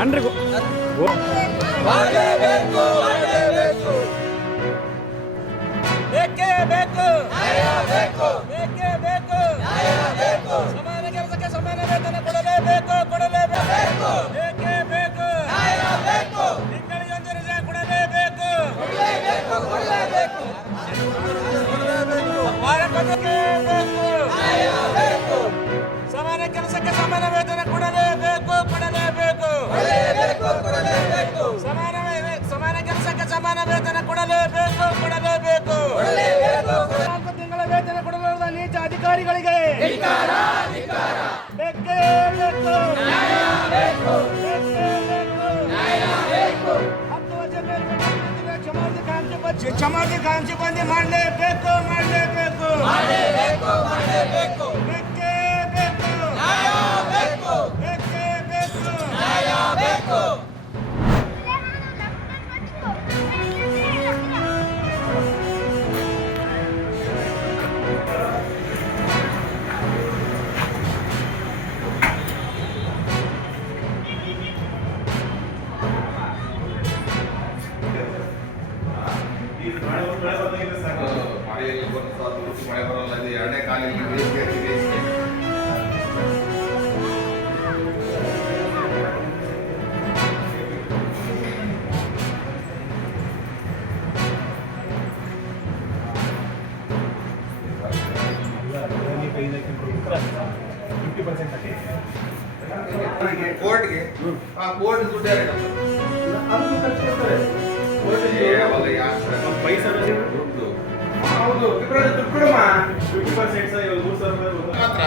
ಅನ್ರಿ ಬೇಕೇ ಬೇಕು ಬೇಕೇ ಬೇಕು ಸಮಾನ ಕೆಲಸಕ್ಕೆ ಸಮಾನ ವೇತನ ಕೊಡಲೇಬೇಕು ಬೇಕೇ ಬೇಕು ತಿಂಗಳಿಗೆ ಒಂದು ರಜೆ ಕೊಡಲೇಬೇಕು ವಾರಕ್ಕೊಂದಕ್ಕೆ ಬೇಕು ಸಮಾನ ಕೆಲಸಕ್ಕೆ ಸಮಾನ ವೇತನ ಕೊಡಲೇಬೇಕು ಸಮಾನ ಕೆಲಸಕ್ಕೆ ಸಮಾನ ವೇತನ ಕೊಡಲೇಬೇಕು ತಿಂಗಳ ವೇತನ ಕೊಡಲಾರದ ನೀಚ ಅಧಿಕಾರಿಗಳಿಗೆ ಬೇಕೇ ಬೇಕು 10 ವರ್ಷ ಮೇಲ್ಪಟ್ಟ ಕ್ಷಮಾತಿ ಕಾಂಕ್ಷಿ ಬಂದಿ ಮಾಡಲೇಬೇಕು ಬೇಕೇ ಬೇಕು ಮಳೆ ಬರಲ್ಲ, ಇದು ಎರಡನೇ ಕಾಲಿಗೆ ಬೇಸಿಗೆ 50% ಕೋರ್ಟ್ಗೆ ಕೋರ್ಟ್ ದುಡ್ಡು ಯಾರು ಅದು ಖರ್ಚು ಮಾಡ್ತಾರೆ ದುಡ್ಡು ಹೌದು ದುಡ್ಡು ಕೊಡಮ್ಮ 50% ಸಹ ಇವಾಗ 3,000 ಮಾತ್ರ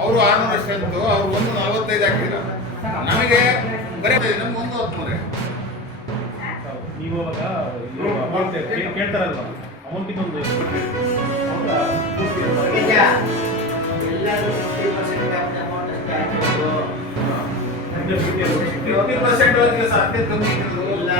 ಅವರು 600 ಸ್ಟ್ರೆಂತ್ ಅವ್ರು 145 ಹಾಕಿಲ್ಲ ನಮಗೆ ಬರೀ ನಮ್ಗೆ 113 ನೀವು ಅವಾಗ ಕೇಳ್ತಾರಲ್ವ ಅಮೌಂಟ್ ಇನ್ನೊಂದು ಎಲ್ಲರೂ 50% ಅಮೌಂಟ್ ಅಷ್ಟೇ ಹಾಕಿರೋದು 50% ಸಾಧ್ಯ ಕಮ್ಮಿ ಇಲ್ಲ